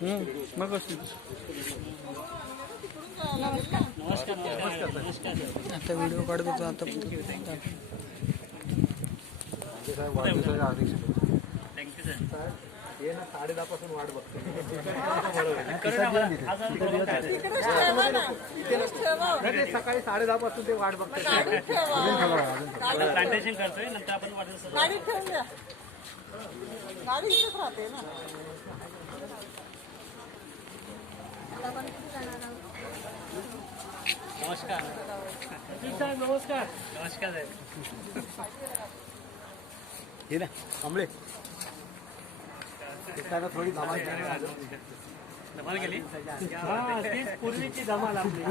मग आता व्हिडिओ काढत होतो आता थँक्यू सर. ये ना 10:30 पासून वाट बघतो. सकाळी 10:30 पासून ते वाट बघतो. प्लांटेशन करतोय नंतर आपण गाडी ठेवून द्या. गाडी इथेच राहते ना. नमस्कार नमस्कार नमस्कार ये ना कमळे थोडी धमाल धमाल केली पूर्वीची धमाल आपली.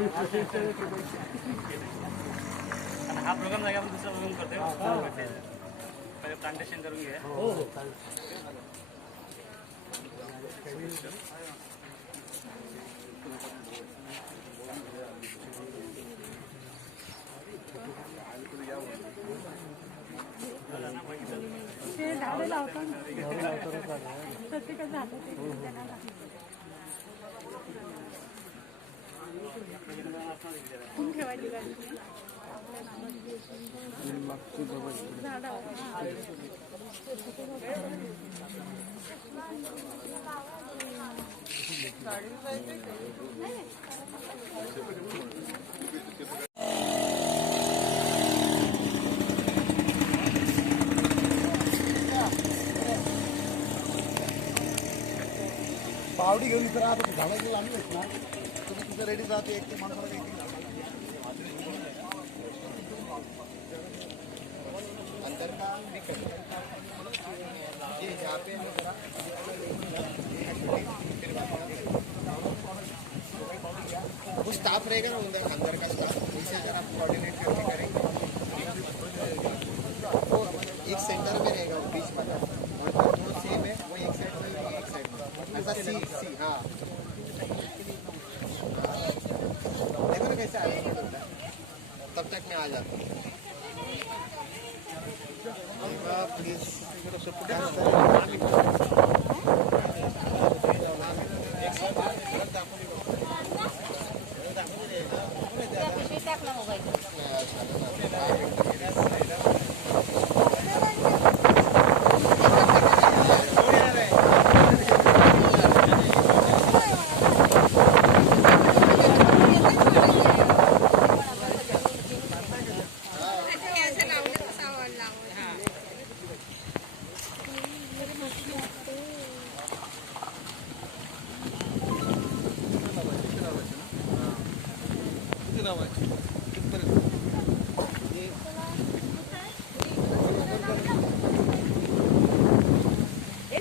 हा प्रोग्राम जागा आपण दुसरा प्रोग्राम करतोय पहिले प्लांटेशन करून घ्या. हो हो चालेल. झाडे लावतात प्रत्येकाचं झालं ते ठेवायची गाडी पावडी घेऊन इथं राहत झाडाची लांबी आहेत ना तुम्ही तिथं रेडी जाते एक ते माणसाला एक अंदर का ये यहाँ पे कुछ स्टाफ रहेगा ना अंदर का स्टाफ इसे अगर आप कोऑर्डिनेट करके करेंगे तो एक सेंटर में रहेगा बीच में और जो सेम है वो एक साइड में एक साइड में ऐसा सी हाँ देखो ना कैसे अरेंजमेंट होता है. तब तक मैं आ जाता हूँ. प्लीज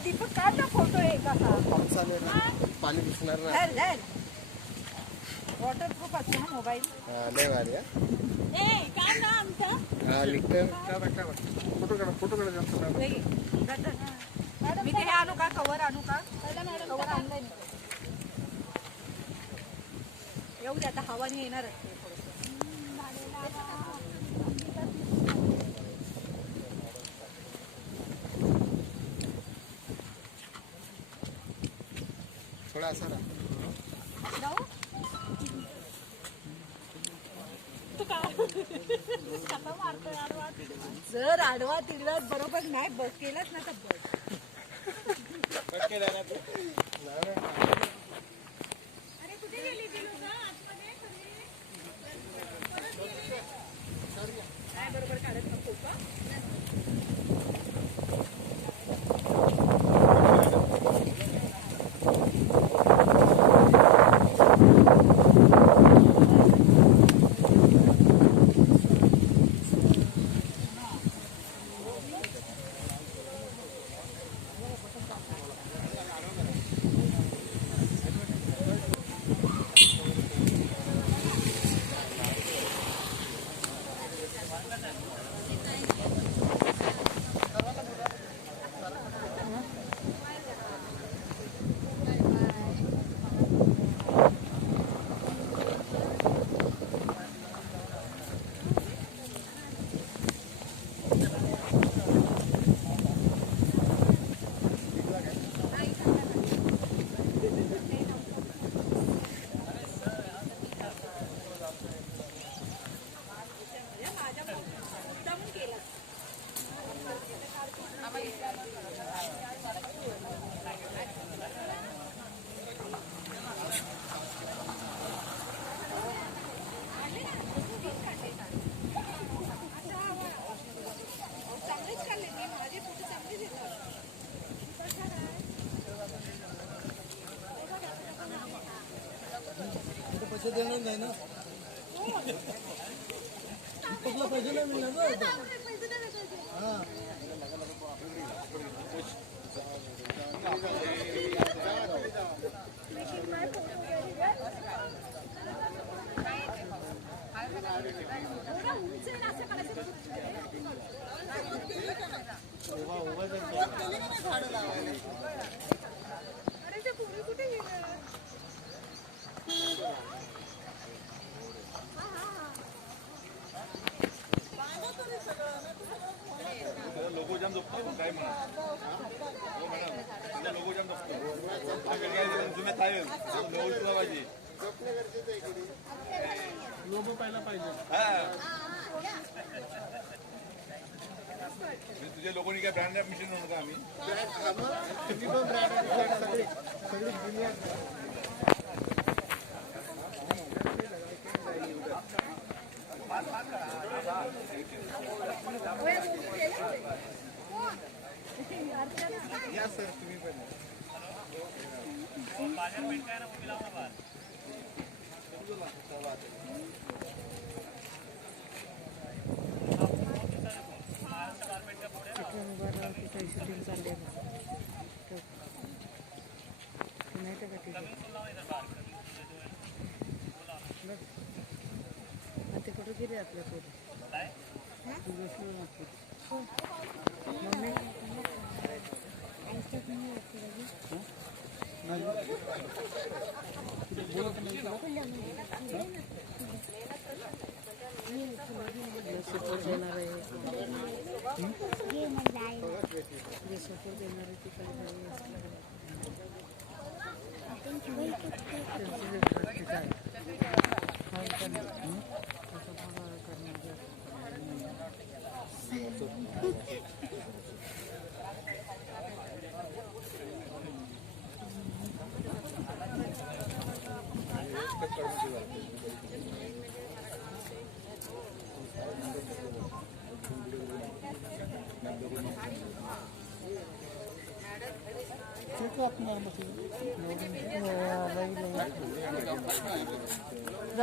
दीपक काढ ना फोटो एक असा पाणी दिसणार ना. वॉटरप्रूफ असतो ना मोबाईल. लय भारी आहे. काय ना आमचं फोटो काढा जास्त मी ते हे आणू का कवर आणू का कवर आणलंय येऊ दे आता हवानी येणारच ते थोडा असा ना जर आडवा तिडवा बरोबर नाही बघ केलाच ना तर बघ कुठे गेली ती लोक आतमध्ये काय बरोबर काढत नको का देणार नाही ना दीपकला पैसे नाही मिळणार ना हा अरे ते पोरी कुठे गेले लोगो जाम जपतो काय म्हणा हो मॅडम तुझा लोगो जाम जपतो आपल्याला काय तुम्ही थाय लोगो तुला पाहिजे लोगो पाहिला पाहिजे हा तुझ्या लोगोनी काय ब्रँड मिशन म्हणू का आम्ही तुम्ही पण ब्रँड सगळी सगळी दुनिया या सर तुम्ही पण शूटिंग चालली आहे माहिती आहे का ते कुठं गेले आपल्या पोरी मम्मी सपोर्ट देणार आहे जे सपोर्ट देणार आहे ते काय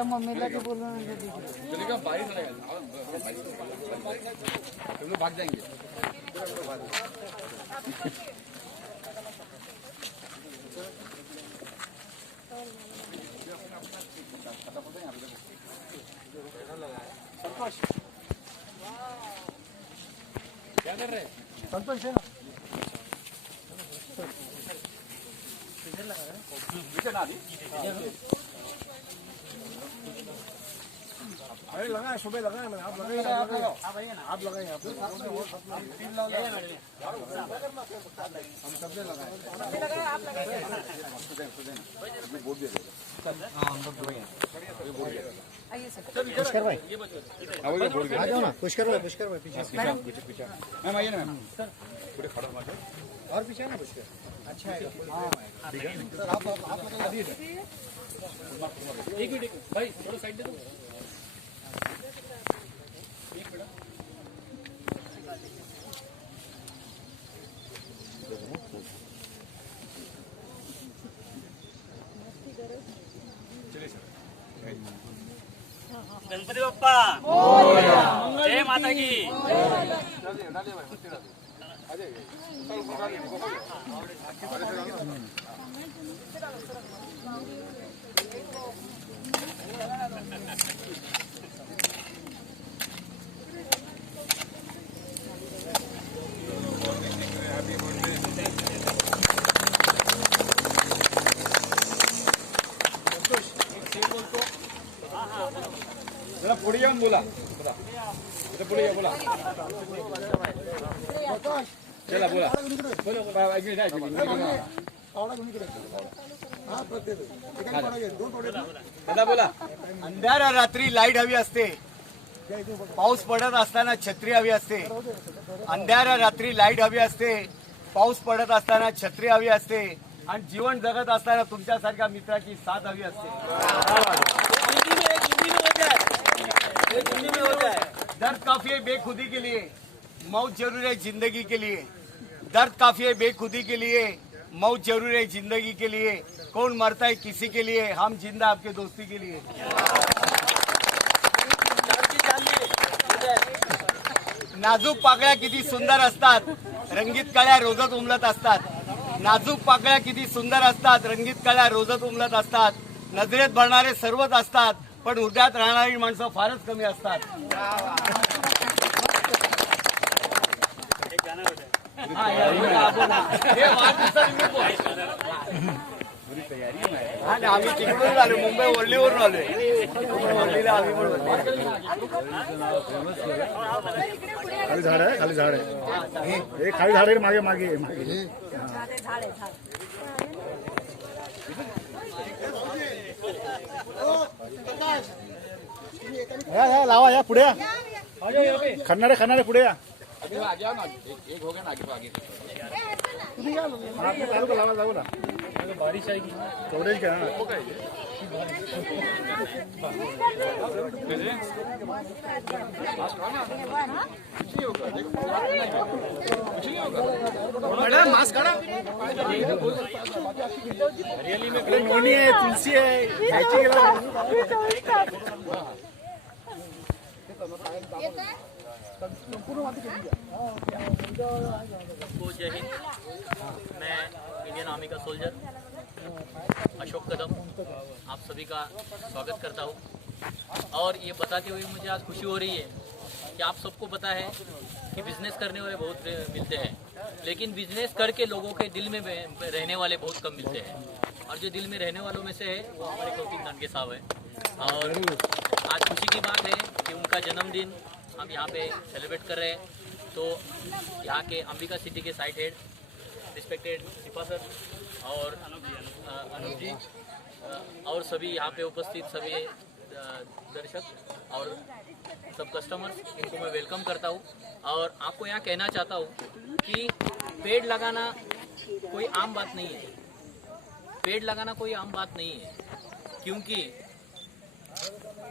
मम्मीला तो बोलून चलेगा बारिश रहेगा हम लोग भाग जाएंगे क्या कर रहे संतोष है ना अरे लगाए सुबह लगाए मैंने आप लगाए आप लगाए आप हम सबने लगाए पुष्कर भाई आ जाओ ना पुष्कर भाई पीछे मैम आइए ना मैम पूरे खड़ा मार और पीछे ना पुष्कर अच्छा है सर आप लगा दीजिए एक मिनट भाई थोड़ा साइड दे दो गणपती बाप्पा जय माता की जरा पुढे येऊन बोला पुढे या बोला चला बोला बोला एक मिनिट दादा बोला अंधाऱ्या रात्री लाईट हवी असते, पाऊस पडत असताना छत्री हवी असते. अंधाऱ्या रात्री लाईट हवी असते, पाऊस पडत असताना छत्री हवी असते आणि जीवन जगत असताना तुमच्यासारख्या मित्राची साथ हवी असते. दर्द काफी है बेखुदी के लिए, मौत जरूर है जिंदगी के लिए. दर्द काफी है बेखुदी के लिए, मौत जरूर है जिंदगी के लिए. कौन मरता है किसी के लिए, हम जिंदा आपके दोस्ती के लिए। नाजूक पाकळ्या किती सुंदर असतात, रंगीत कळ्या रोजच उमलत असतात। नाजूक पाकळ्या किती सुंदर असतात, रंगीत कळ्या रोजच उमलत असतात। नजरेत भरणारे सर्वच असतात, पण हृदयात राहणारी माणसं फारच कमी असतात। आम्ही तिकडून आलो, मुंबई वर्लीवरून आलोय। वर्लीला आम्ही पण खाली झाड आहे, खाली झाड आहे, हे खाली झाड आहे, मागे मागे मागे या लावा, या पुढे या, खणणारे पुढे या। तुम्ही या, आपने चालू का लावा, लावू ना, बारिश आएगी चौड़े क्या मैडम मास्क काढा। रियली में नोनी है, तुलसी है, सबको जय हिंद। मैं इंडियन आर्मी का सोल्जर अशोक कदम आप सभी का स्वागत करता हूँ। और ये बताते हुए मुझे आज खुशी हो रही है कि आप सबको पता है कि बिजनेस करने वाले बहुत मिलते हैं, लेकिन बिजनेस करके लोगों के दिल में रहने वाले बहुत कम मिलते हैं। और जो दिल में रहने वालों में से है वो हमारे कौतिक नानके साहब है। और आज खुशी की बात है कि उनका जन्मदिन हम यहाँ पे सेलिब्रेट कर रहे हैं। तो यहाँ के अंबिका सिटी के साइट हेड रिस्पेक्टेड सिपा सर और अनुज जी और सभी यहाँ पे उपस्थित सभी दर्शक और सब कस्टमर्स, इनको मैं वेलकम करता हूँ। और आपको यहाँ कहना चाहता हूँ कि पेड़ लगाना कोई आम बात नहीं है। पेड़ लगाना कोई आम बात नहीं है, क्योंकि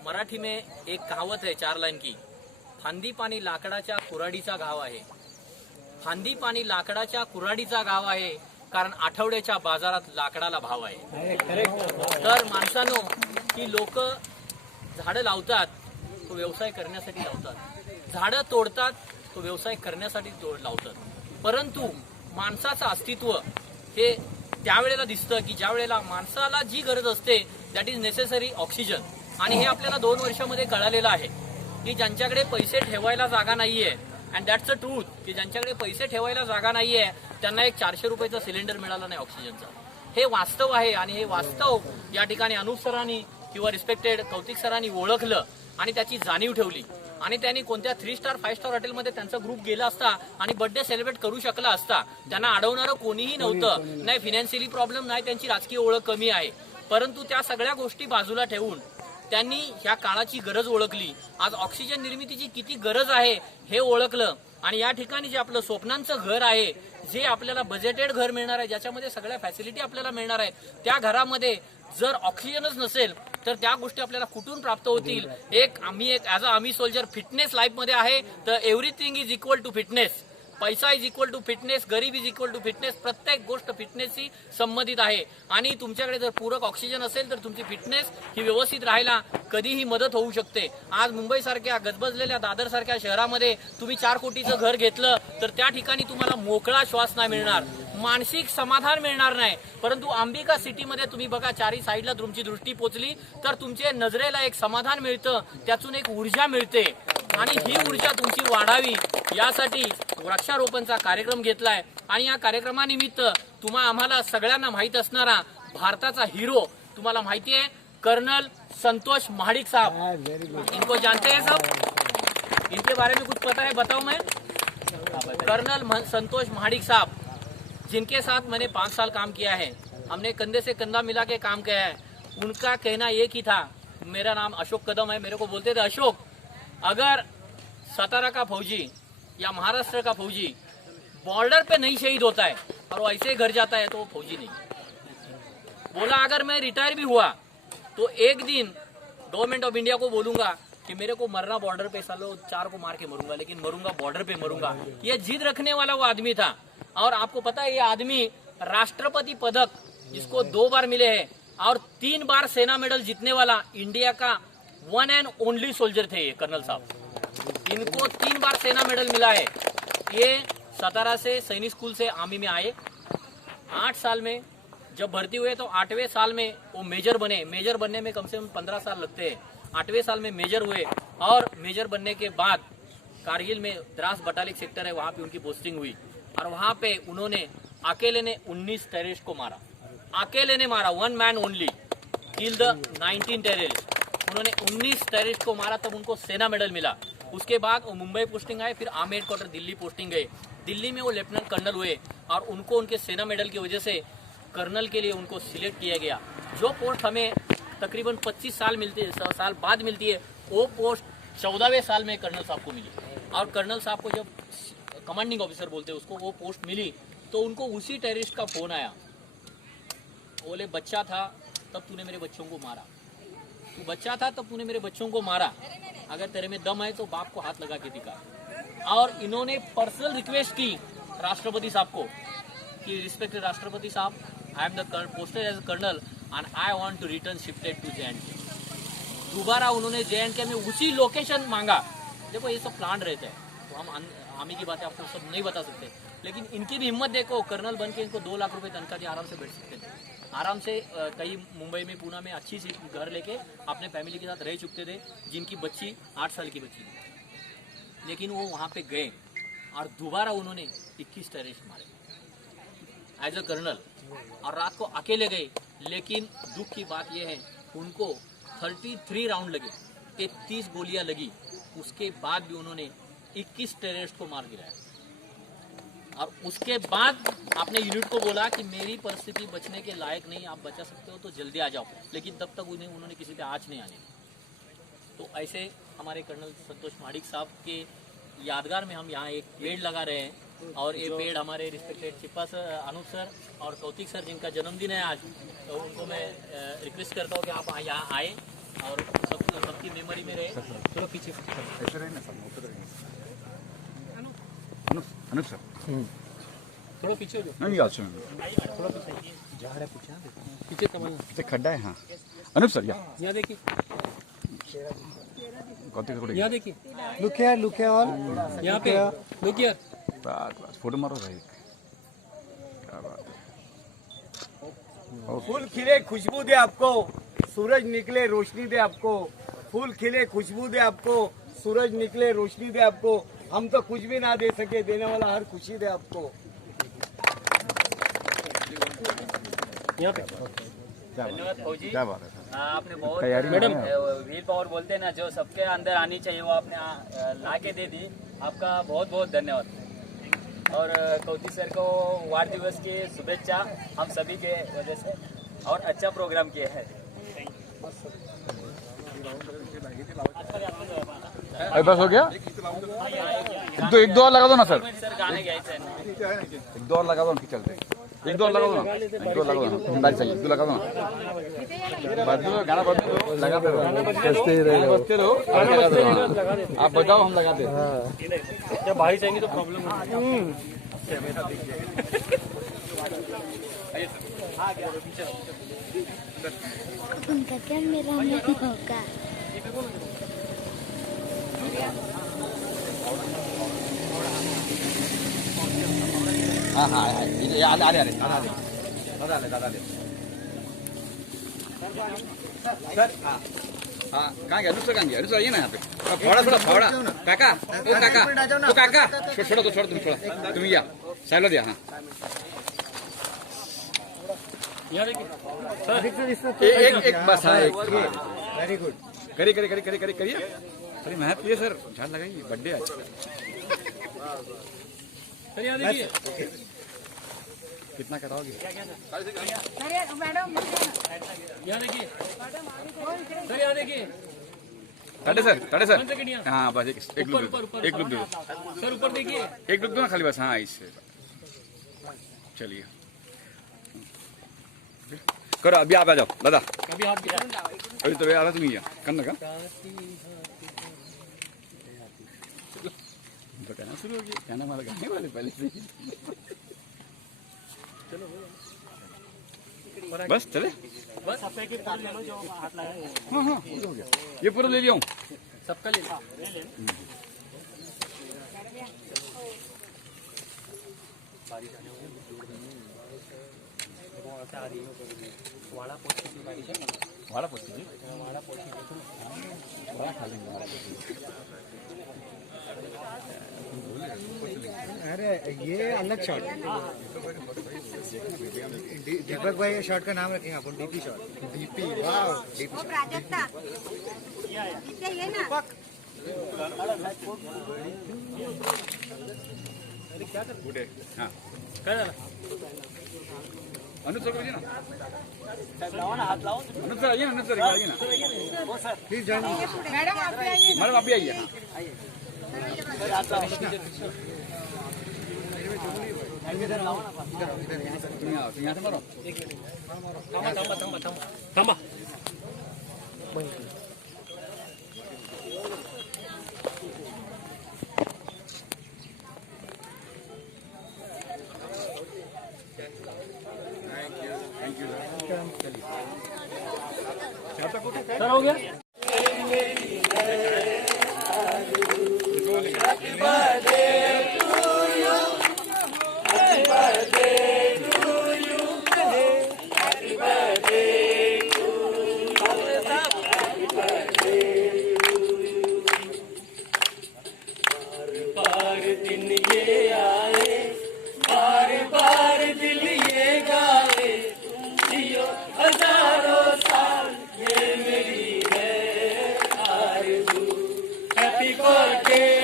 मराठी में एक कहावत है 4 लाइन की, फांदी पाणी लाकडाच्या कुऱ्हाडीचा घाव आहे। फांदी पाणी लाकडाच्या कुऱ्हाडीचा घाव आहे, कारण आठवड्याच्या बाजारात लाकडाला भाव आहे। तर माणसानो, की लोक झाडं लावतात तो व्यवसाय करण्यासाठी लावतात, झाडं तोडतात तो व्यवसाय करण्यासाठी लावतात, परंतु माणसाचं अस्तित्व हे त्यावेळेला दिसतं की ज्या वेळेला माणसाला जी गरज असते, दॅट इज नेसेसरी ऑक्सिजन। आणि हे आपल्याला 2 वर्षामध्ये कळालेलं आहे की ज्यांच्याकडे पैसे ठेवायला जागा नाहीये, अँड दॅट्स अ ट्रूथ, की ज्यांच्याकडे पैसे ठेवायला जागा नाहीये त्यांना एक 400 रुपयाचा सिलेंडर मिळाला नाही ऑक्सिजनचा। हे वास्तव आहे आणि हे वास्तव या ठिकाणी अनुप सरांनी किंवा रिस्पेक्टेड कौतिक सरांनी ओळखलं आणि त्याची जाणीव ठेवली। आणि त्यांनी कोणत्या 3 स्टार 5 स्टार हॉटेलमध्ये त्यांचा ग्रुप गेला असता आणि बर्थडे सेलिब्रेट करू शकला असता, त्यांना अडवणारं कोणीही नव्हतं। नाही फिनान्शियली प्रॉब्लेम, नाही त्यांची राजकीय ओळख कमी आहे, परंतु त्या सगळ्या गोष्टी बाजूला ठेवून त्यांनी ह्या काळाची गरज ओळखली। आज ऑक्सिजन निर्मितीची किती गरज आहे हे ओळखलं आणि या ठिकाणी जे आपलं स्वप्नांचं घर आहे, जे आपल्याला बजेटेड घर मिळणार आहे, ज्याच्यामध्ये सगळ्या फॅसिलिटी आपल्याला मिळणार आहेत, त्या घरामध्ये जर ऑक्सिजनच नसेल तर त्या गोष्टी आपल्याला कुठून प्राप्त होतील। आम्ही as a army soldier fitness life मध्ये आहे, तर everything is equal to fitness. पैसा इज इक्वल टू फिटनेस, गरीब इज इक्वल टू फिटनेस, प्रत्येक गोष्ट फिटनेसशी संबंधित आहे। आणि तुमच्याकडे जर पूरक ऑक्सिजन असेल तर तुमची फिटनेस ही व्यवस्थित राहायला कधीही मदत होऊ शकते। आज मुंबईसारख्या गजबजलेल्या दादर सारख्या शहरामध्ये तुम्ही 4 कोटीचं घर घेतलं तर त्या ठिकाणी तुम्हाला मोकळा श्वास नाही मिळणार, मानसिक समाधान मिळणार नाही। परंतु अंबिका सिटीमध्ये तुम्ही बघा, 4ही साईडला तुमची दृष्टी पोचली तर तुमच्या नजरेला एक समाधान मिळतं, त्यातून एक ऊर्जा मिळते आणि ही ऊर्जा तुमची वाढावी यासाठी वृक्षारोपणचा कार्यक्रम घेतलाय। आणि या कार्यक्रमानिमित्त आम्हाला सगळ्यांना माहित असणारा भारताचा हिरो तुम्हाला माहिती है, कर्नल संतोष महाडिक साहब। इनको जानते हैं सब? इनके बारे में कुछ पता है? बताऊं मैं? कर्नल संतोष महाडिक साहब, जिनके साथ मैंने 5 साल काम किया है, हमने कंधे से कंधा मिला के काम किया है। उनका कहना एक ही था, मेरा नाम अशोक कदम है, मेरे को बोलते थे अशोक, अगर सतारा का फौजी या महाराष्ट्र का फौजी बॉर्डर पे नहीं शहीद होता है और वो ऐसे घर जाता है तो वो फौजी नहीं। बोला अगर मैं रिटायर भी हुआ तो एक दिन गवर्नमेंट ऑफ इंडिया को बोलूंगा कि मेरे को मरना बॉर्डर पे, सालों 4 को मार के मरूंगा, लेकिन मरूंगा बॉर्डर पे मरूंगा। ये जिद रखने वाला वो आदमी था। और आपको पता है ये आदमी राष्ट्रपति पदक जिसको 2 बार मिले हैं और 3 बार सेना मेडल जीतने वाला इंडिया का वन एंड ओनली सोल्जर थे ये कर्नल साहब। इनको 3 बार सेना मेडल मिला है। ये सतारा से सैनिक स्कूल से आर्मी में आए। 8 साल में जब भर्ती हुए तो 8वें साल में वो मेजर बने। मेजर बनने में कम से कम 15 साल लगते हैं। 8वें साल में मेजर हुए और मेजर बनने के बाद कारगिल में द्रास बटालिक सेक्टर है, वहां पे उनकी पोस्टिंग हुई और वहां पे उन्होंने अकेले ने 19 टेररिस्ट को मारा। अकेले ने मारा, 1 man only kill the 19 terrorist. उन्होंने 19 टेररिस्ट को मारा, तब उनको सेना मेडल मिला। उसके बाद वो मुंबई पोस्टिंग आए, फिर आर्मी हेडक्वार्टर दिल्ली पोस्टिंग गए। दिल्ली में वो लेफ्टिनेंट कर्नल हुए और उनको उनके सेना मेडल की वजह से कर्नल के लिए उनको सिलेक्ट किया गया। जो पोस्ट हमें तकरीबन 25 साल बाद मिलती है, वो पोस्ट 14वें साल में कर्नल साहब को मिली। और कर्नल साहब को जब कमांडिंग ऑफिसर बोलते हैं उसको, वो पोस्ट मिली तो उनको उसी टेररिस्ट का फोन आया। बोले बच्चा था तब तूने मेरे बच्चों को मारा, तू बच्चा था तब तूने मेरे बच्चों को मारा, अगर तेरे में दम है तो बाप को हाथ लगा के दिखा। और इन्होंने पर्सनल रिक्वेस्ट की राष्ट्रपति साहब को कि रिस्पेक्टेड राष्ट्रपति साहब, I am the posted as colonel and I want to return shifted to JNK। दोबारा उन्होंने JNK में उसी लोकेशन मांगा। देखो ये सब प्लान रहते हैं, तो हम आर्मी की बातें आपको सब नहीं बता सकते, लेकिन इनकी भी हिम्मत देखो। कर्नल बन के इनको 2 लाख रुपए तनख्वाह दी, आराम से बैठ सकते थे। आराम से कहीं मुंबई में, पूना में अच्छी सी घर लेके अपने फैमिली के साथ रह चुकते थे, जिनकी बच्ची 8 साल की बच्ची थी। लेकिन वो वहाँ पे गए और दोबारा उन्होंने 21 टेररिस्ट मारे एज अ कर्नल, और रात को अकेले गए। लेकिन दुख की बात यह है, उनको 33 राउंड लगे, 33 गोलियां लगी। उसके बाद भी उन्होंने 21 टेररिस्ट को मार गिराया। और उसके बाद अपने यूनिट को बोला कि मेरी परिस्थिति बचने के लायक नहीं, आप बचा सकते हो तो जल्दी आ जाओ। लेकिन तब तक उन्होंने किसी पे आँच नहीं आने दी। तो ऐसे हमारे कर्नल संतोष माडिक साहब के यादगार में हम यहाँ एक पेड़ लगा रहे हैं। और ये पेड़ हमारे respected Chippa sir, Anoop sir और कौतिक सर, जिनका जन्मदिन है आज, तो उनको मैं रिक्वेस्ट करता हूँ कि आप यहाँ आए और सबकी मेमोरी में रहे। थोड़ा पीछे अनुप सर थोड़ा पीछे हो नहीं याद सुन थोड़ा पीछे पीछे खड्डा है। हाँ अनुप सर यहाँ देखिए, यहाँ देखिए, लुक ऑल यहाँ पे लुक हियर। बस फोटो मारो भाई, क्या बात है। फूल खिले खुशबू दे आपको, सूरज निकले रोशनी दे आपको। फूल खिले खुशबू दे आपको, सूरज निकले रोशनी दे आपको। हम तो कुछ भी ना दे सके, देने वाला हर खुशी दे आपको। यहाँ पे धन्यवाद फौजी। क्या बात है सर। आपने बहुत तैयारी में मैडम व्हील पावर बोलते हैं ना, जो सबके अंदर आनी चाहिए वो आपने ला के दे दी। आपका बहुत बहुत धन्यवाद। और कौतिक सर को वार दिवस की शुभेच्छा हम सभी के वजह से, और अच्छा प्रोग्राम किया है। बस हो गया, एक दो और लगा दो ना सर, सर गाने गए थे, एक दो और लगा दो ना, फिर चलते। एक दो और लगा दो ना, एक दो लगा दो ना, अंदाज चाहिए, एक दो लगा दो ना। बदलो गाना, बदलो लगाते रहो, बजते रहो, आप बजाओ हम लगाते हैं। जब भाई चाहिए तो प्रॉब्लम उनका क्या मेरा नहीं होगा। हाँ हाँ आले सर। हाँ कहाँ गया अनुसर, कहाँ गया अनुसर? ये ना यहाँ पे थोड़ा फावड़ा काका, ओ काका, ओ काका, छोड़ो तुम छोड़ा, तुम या साइलो दिया। हाँ यहाँ देखिए एक बस। हाँ एक वेरी गुड। करिए। अरे मेहनत किए सर, झाड़ लगाइए, बर्थडे आज। सर यहाँ देखिए, कितना कराओगे? मैडम यहाँ देखिए सर, यहाँ देखिए टाटे सर 1 सेकंड यहाँ। हाँ बस एक लुक दो, एक लुक दो सर, ऊपर देखिए, एक लुक दो ना खाली, बस। हाँ इससे चलिए करो, अभी आप आ जाओ दादा, कभी हाथ गिरा अभी तो आ रहा तुम करना का तो कहना शुरू हो गया, कहना हमारा गाने वाले पहले से। बस चले बस हाँ हाँ ये पूरा ले लिया हूँ सबका ले लो। वाड़ा पोस्ती जी बड़ा खा लेंगे अरे ये अलग शॉट दीपक भाई ये शॉट का नाम रखेंगे अपन डीपी शॉट डीपी वाह डीपी प्राजक्ता इथे ये ना हाँ काय झालं अनुज सर ना अनुज सर आइए ना अनुज सर आइए ना प्लीज जॉइन मैडम आप भी आइए मैडम आप भी आइए यहाँ से मारो थांबा सर हो गया Happy birthday